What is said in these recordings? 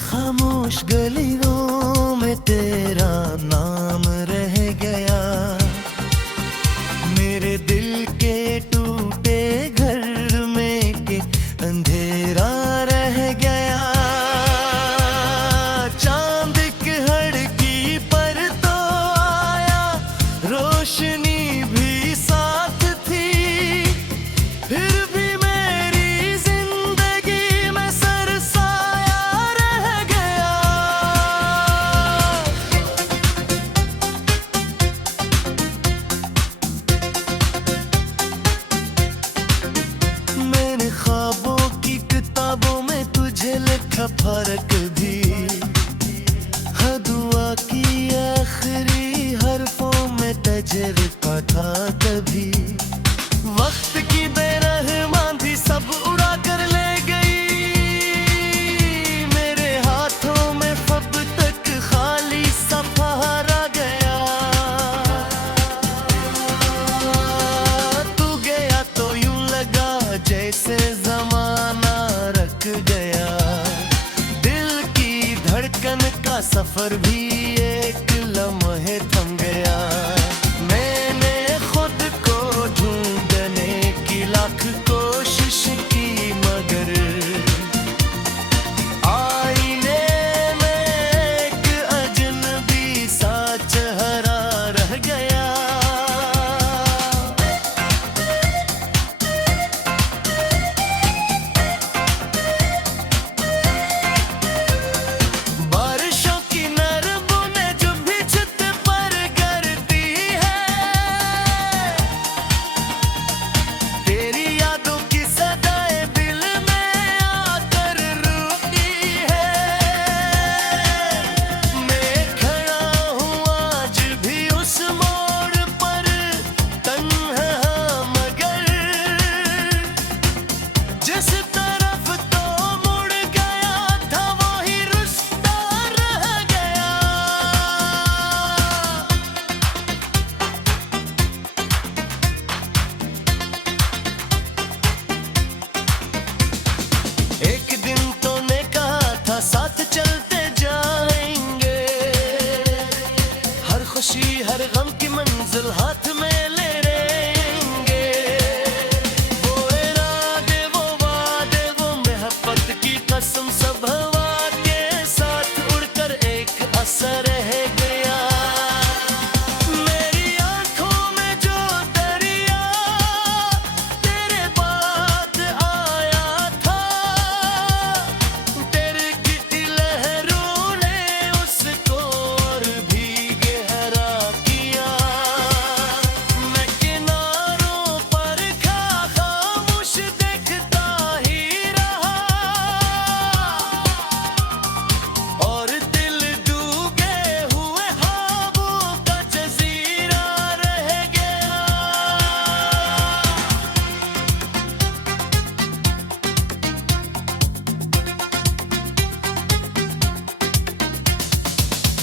खामोश गलियों में तेरा नाम रह गया। मेरे दिल के टूटे घर में के अंधेरा रह गया। चांद की हड़की पर तो आया, रोशनी भी साथ थी, फिर भी मेरी जिंदगी में सरसाया रह गया। मैंने ख्वाबों की किताबों में तुझे लिखा फर्क भी, हर दुआ की आखिरी हरफों में तजर्बा था कभी। वक्त की बेरहमान थी सब उड़ा कर ले गई, मेरे हाथों में अब तक खाली सफारा गया। तू गया तो यूं लगा जैसे जमाना रख गया। दिल की धड़कन का सफर भी एक लम्हे थम गया। मैंने खुद को ढूंढने की लाख कोशिश की, मगर आईने में एक अजनबी सा चेहरा रह गया। बारिशों की नरम बूंदें जो भी छत पर गिरती है, तेरी यादों की सदाएं दिल में आकर रुकी है। मैं खड़ा हूँ आज भी उस मोड़ पर, तन्हा मगर जिस तरफ तो मुड़ गया था वही रुस्ता रह गया। एक दिन तो ने कहा था साथ चलते जाएंगे, हर खुशी हर गम की मंजिल हाथ में ले लेंगे। वो इरादे वो वादे वो मोहब्बत की कसम सब हवा के साथ उड़कर एक असर रह गया। मेरी आंखों में जो दरिया तेरे बाद आया था, तेरे की लहरों ने उसको और भी गहरा किया। मैं किनारों पर खामोश देखता ही रहा, और दिल डूबे हुए ख्वाबों का जजीरा रह गया।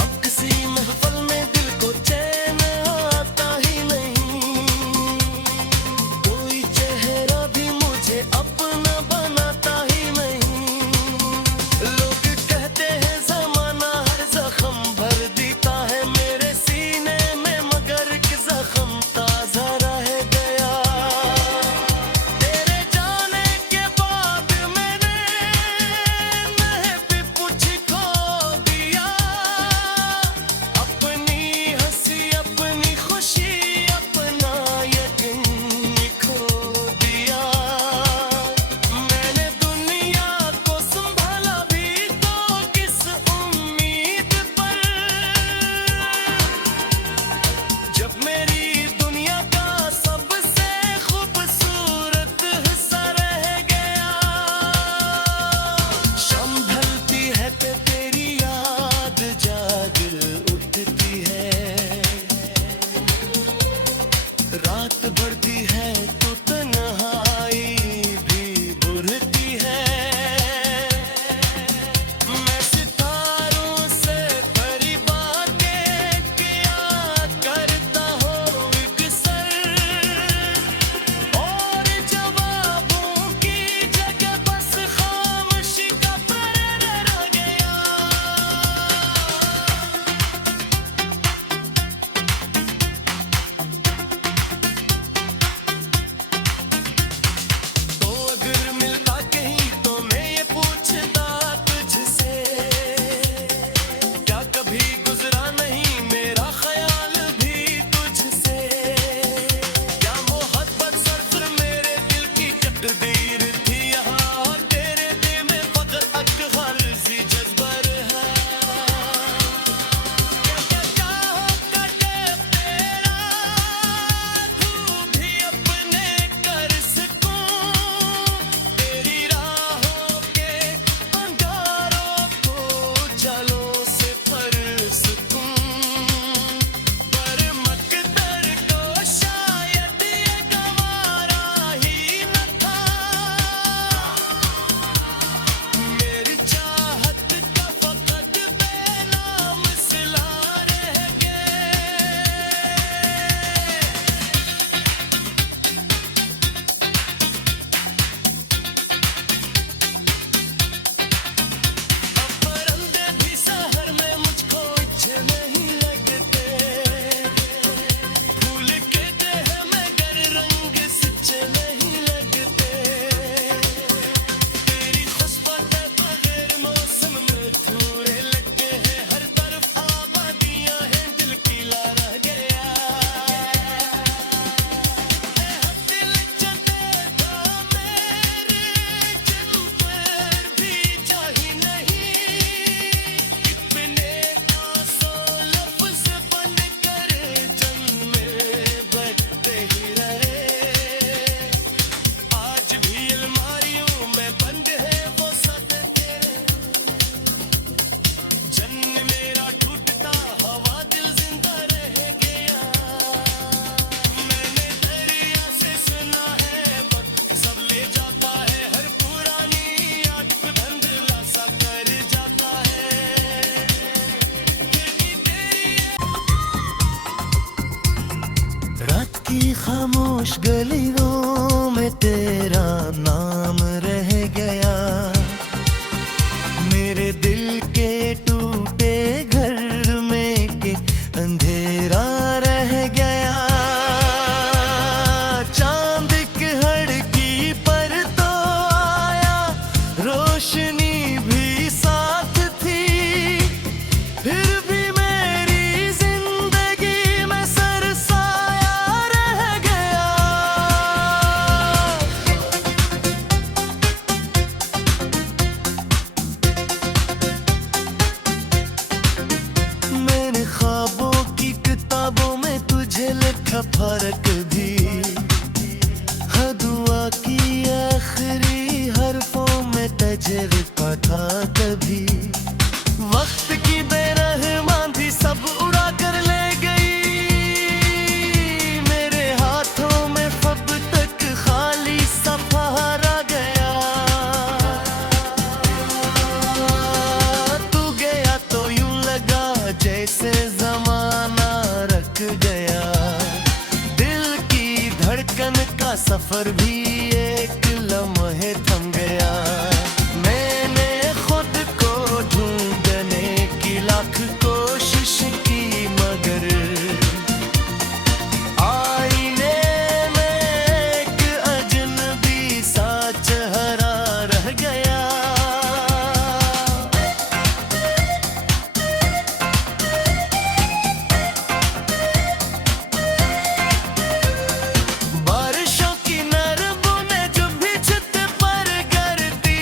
अब किसी महफिल में दिल को चैन आता ही नहीं, कोई चेहरा भी मुझे अपना बनाता ही नहीं। लोग कहते हैं जमाना हर जख्म भर देता है मेरे सीने में, मगर एक जख्म ताजा रह गया। तेरे जाने के बाद मैंने महफिल कुछ खो दिया, अपनी हंसी अपनी खुशी अपना यकीन खो दिया। मैंने दुनिया को संभाला भी तो किस उम्मीद पर, जब मेरी दुनिया का सबसे खूबसूरत हिस्सा रह गया। शाम ढलती है तो तेरी याद जाग उठती है, रात बढ़ती है तो तन्हाई भी बुझती है। मैं सितारों से भरी बातें किया करता हूँ एक सर, और जवाबों की जगह बस खामोशी का पहरा रह गया। की खामोश गलियों में तेरा नाम रह गया, मेरे दिल के टूटे घर में के अंधेरा रह गया। चांद की हड़की पर तो आया, रोशनी भी साथ थी, फिर भी मेरी जिंदगी में सरसाया रह गया। मैंने ख्वाबों की किताबों में तुझे लिखा फर्क भी, हर दुआ की आखिरी हरफों में तजर्बा था कभी। वक्त की बेरहमान थी सब उड़ा कर ले गई, मेरे हाथों में अब तक खाली सफारा गया। तू गया तो यूं लगा जैसे जमाना रख गया, दिल की धड़कन का सफर भी एक लम्हे थम गया। मैंने खुद को ढूंढने की लाख कोशिश की, मगर आईने में एक अजनबी सा चेहरा रह गया। बारिशों की नरम बूंदें जो भी छत पर गिरती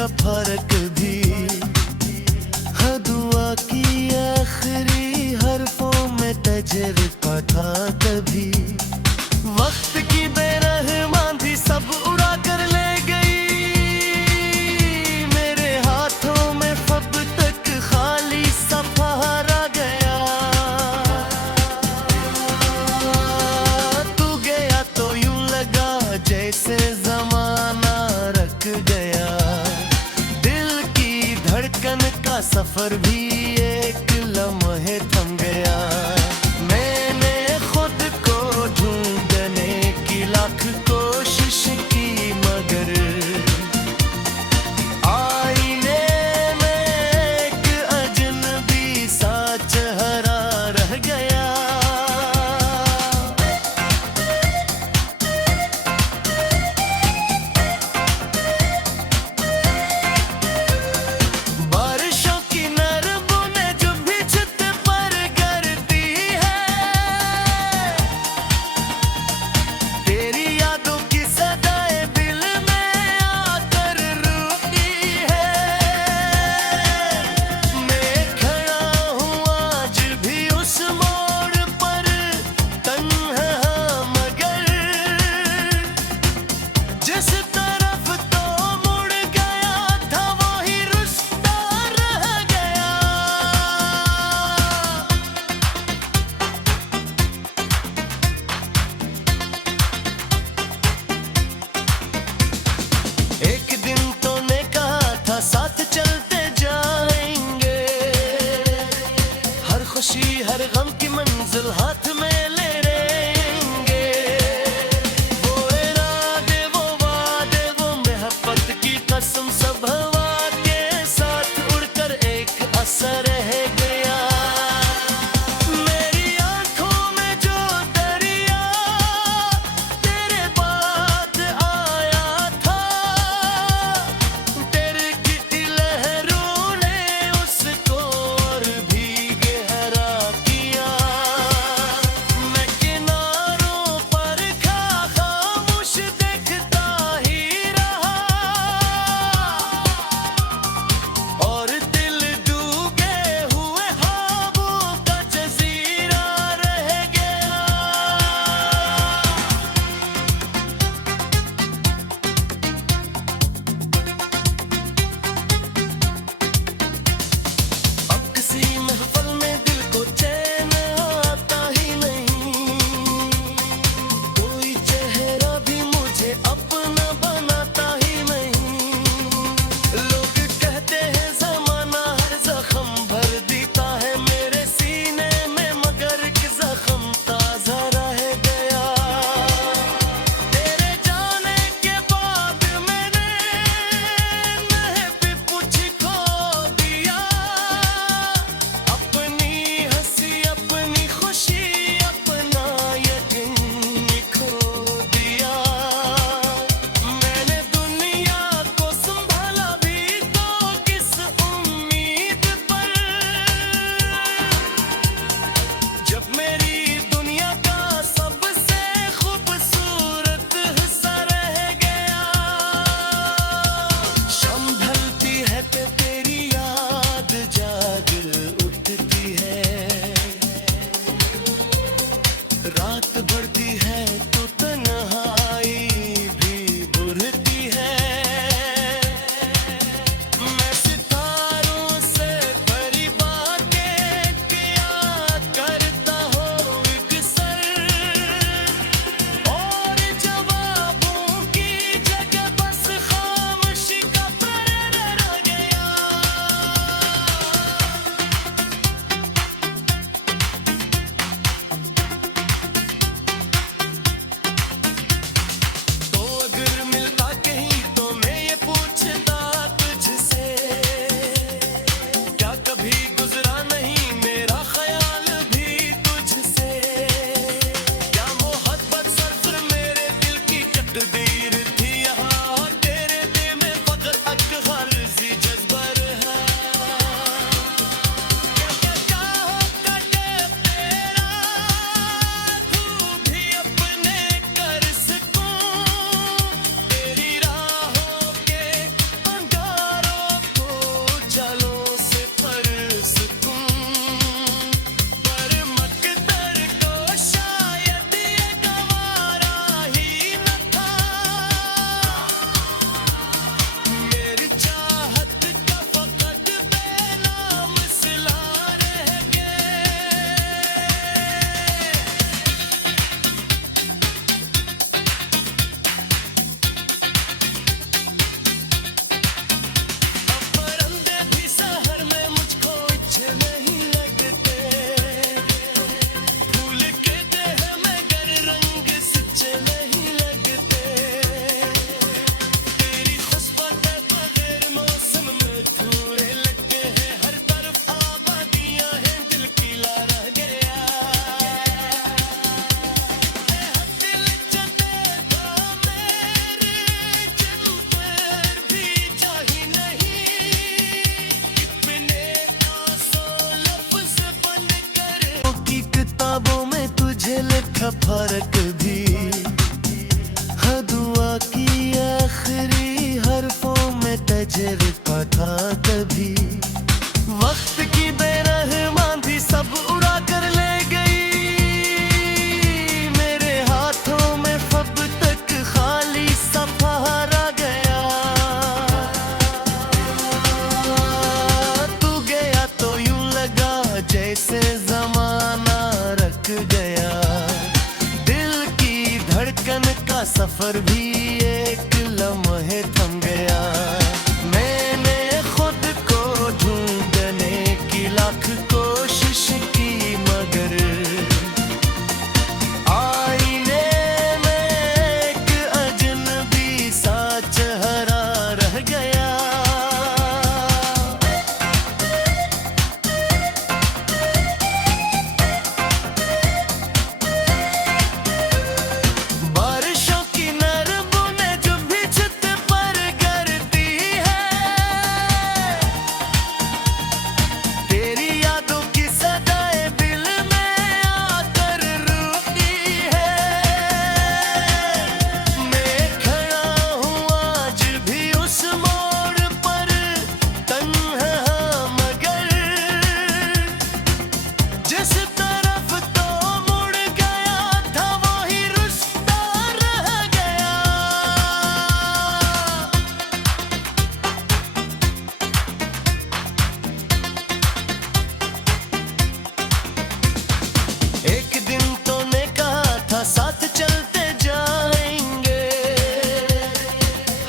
था फर्क भी, हाँ दुआ की आखिरी हरफों में तजर्बा था कभी। वक्त की बेरहमान थी सब उड़ा कर ले गई, मेरे हाथों में फब तक खाली सफारा गया। तू गया तो यूं लगा जैसे जमाना रख गया, दिल की धड़कन का सफर भी एक लम्हे थम गया। मैंने खुद को ढूंढने की लाख कोशिश की, मगर आईने में एक अजनबी सा चेहरा रह गया। बारिशों की नर बूंदे सफर भी एक लम्हे थम गया। मैंने खुद को ढूंढने की लाख कोशिश की, मगर आईने में एक अजनबी सा चेहरा रह गया। बारिशों की नरम बूंदें जो भी छत पर गिरती है, तेरी यादों की सदाएं दिल में आकर रुकी है। मैं खड़ा हूँ आज भी उस मोड़ पर, तन्हा मगर जिस तरफ तो मुड़ गया था वही रुस्ता रह गया। एक दिन तो ने कहा था साथ चलते जाएंगे,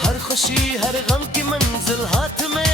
हर खुशी हर गम की मंजिल हाथ में